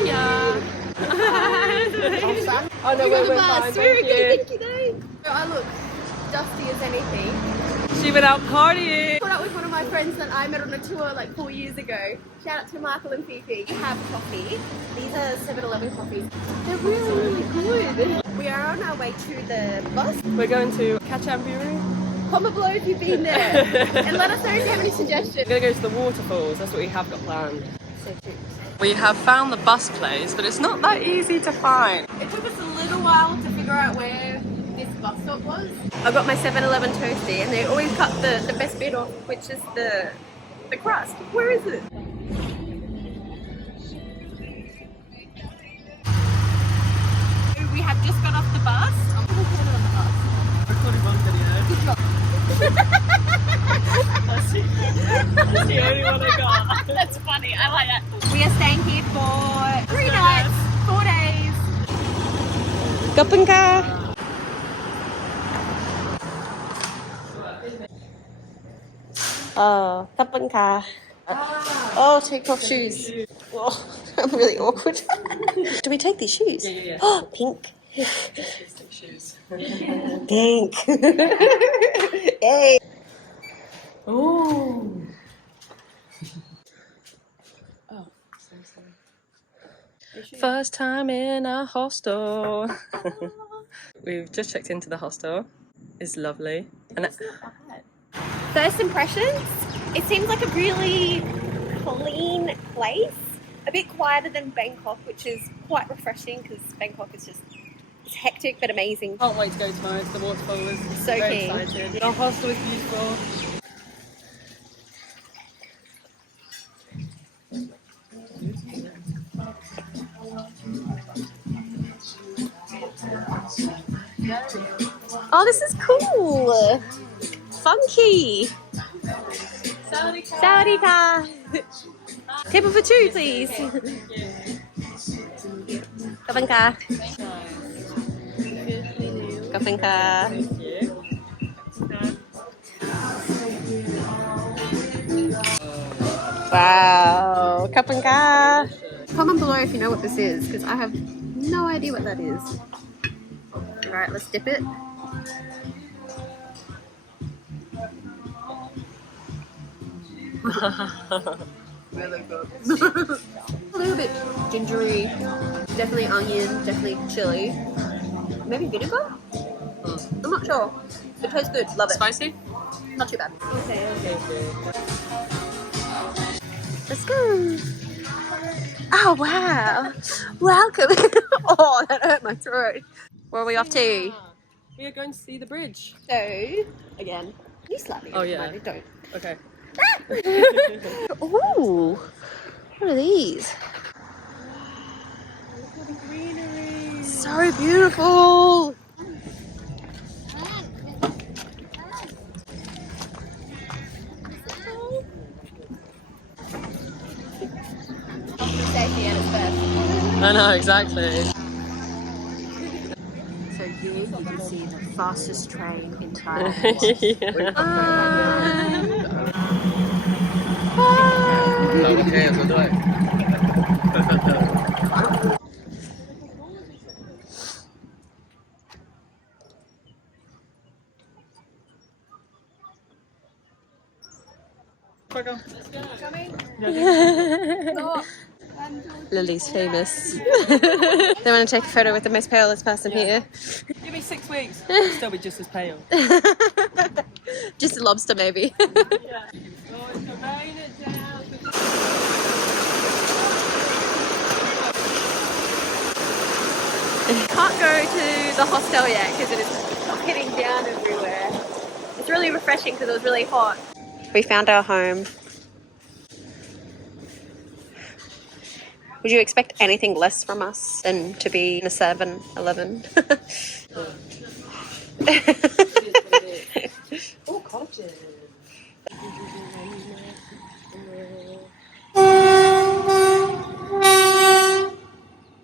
Hiya. Oh no, we're fine. Thank you. Thank you. I look dusty as anything. She went out partying. Caught up with one of my friends that I met on a tour like 4 years ago. Shout out to Michael and Fifi. We have coffee. These are 7-Eleven coffees. They're really good. We are on our way to the bus. We're going to Kanchanaburi. Comment below if you've been there. And let us know if you have any suggestions. We're going to go to the waterfalls. That's what we have got planned. So cute. We have found the bus place, but it's not that easy to find. It took us a little while to figure out where this bus stop was. I got my 7-Eleven toasty and they always cut the best bit off, which is the crust. Where is it? We have just got off the bus. I'm going to put it on the bus. Recording one video. Good job. That's the only one I got. That's funny. I like that. We are staying here for 3 nights, 4 days. Kapunka. Oh, kapunka. Oh, take off shoes. Oh, I'm really awkward. Do we take these shoes? Yeah. Oh, pink. Shoes. Pink. Hey. Oh. Oh, so sorry. First time in a hostel. We've just checked into the hostel. It's lovely. And It's not bad. First impressions, it seems like a really clean place. A bit quieter than Bangkok, which is quite refreshing because Bangkok is just it's hectic but amazing. can't wait to go tomorrow to the waterfalls. So very keen. excited. Our hostel is beautiful. Oh, this is cool. Funky. Sawadee-ka. Table for 2, please. Kapunka. Kapunka. Wow. Kapunka. Comment below if you know what this is, because I have no idea what that is. Alright, let's dip it. Really good. A little bit gingery, definitely onion, definitely chili, maybe vinegar? I'm not sure. It tastes good, love it. Spicy? Not too bad. Okay. Thank you. Let's go. Oh wow. Welcome. Oh, that hurt my throat. Where are we off to? We are going to see the bridge. So, again, you slightly. Oh, yeah. Don't. Okay. Ooh. What are these? Look at the greenery. So beautiful. Safety at its best. I know, exactly. So here you can see the fastest train in Thailand. Lily's famous. They want to take a photo with the most palest person here. Give me 6 weeks. I'll still be just as pale. Just a lobster, maybe. Yeah. Oh, it's gonna rain it down. Can't go to the hostel yet because it is hitting down everywhere. It's really refreshing because it was really hot. We found our home. Would you expect anything less from us than to be in a 7-Eleven? Oh, cottages.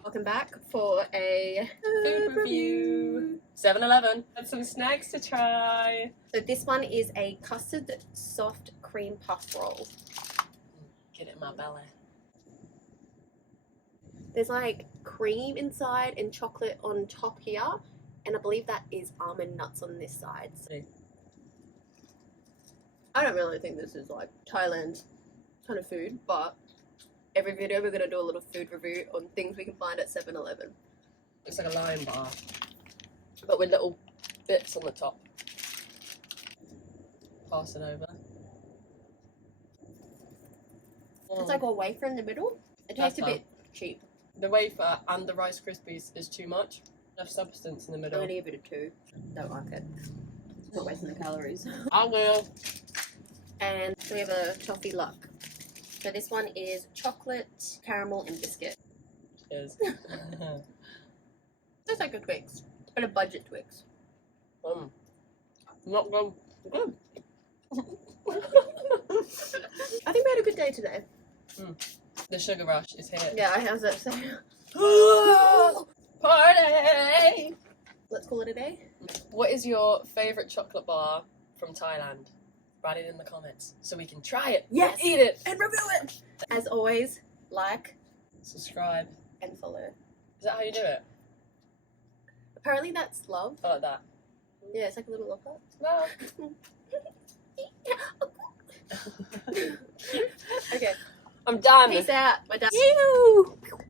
Welcome back for a Food review. 7-Eleven. And some snacks to try. So this one is a custard soft cream puff roll. Get it in my belly. There's like cream inside and chocolate on top here, and I believe that is almond nuts on this side. I don't really think this is like Thailand kind of food, but every video we're gonna do a little food review on things we can find at 7-Eleven. It's like a lime bar, but with little bits on the top. Pass it over. It's like a wafer in the middle. It tastes a bit cheap. The wafer and the Rice Krispies is too much. Enough substance in the I'm middle. gonna give it a 2. Don't like it. Not wasting the calories. I will. And we have a toffee luck. So this one is chocolate, caramel, and biscuit. Cheers. Tastes like a Twix, but a budget Twix. Not good. Good. I think we had a good day today. The sugar rush is here. Yeah, I have that. So. Party! Let's call it a day. What is your favourite chocolate bar from Thailand? Write it in the comments so we can try it. Yes! Eat it! And review it! As always, like, Subscribe. and follow. Is that how you do it? Apparently that's love. I like that. Yeah, it's like a little love heart. Love. Okay. I'm done. Peace out. My dad.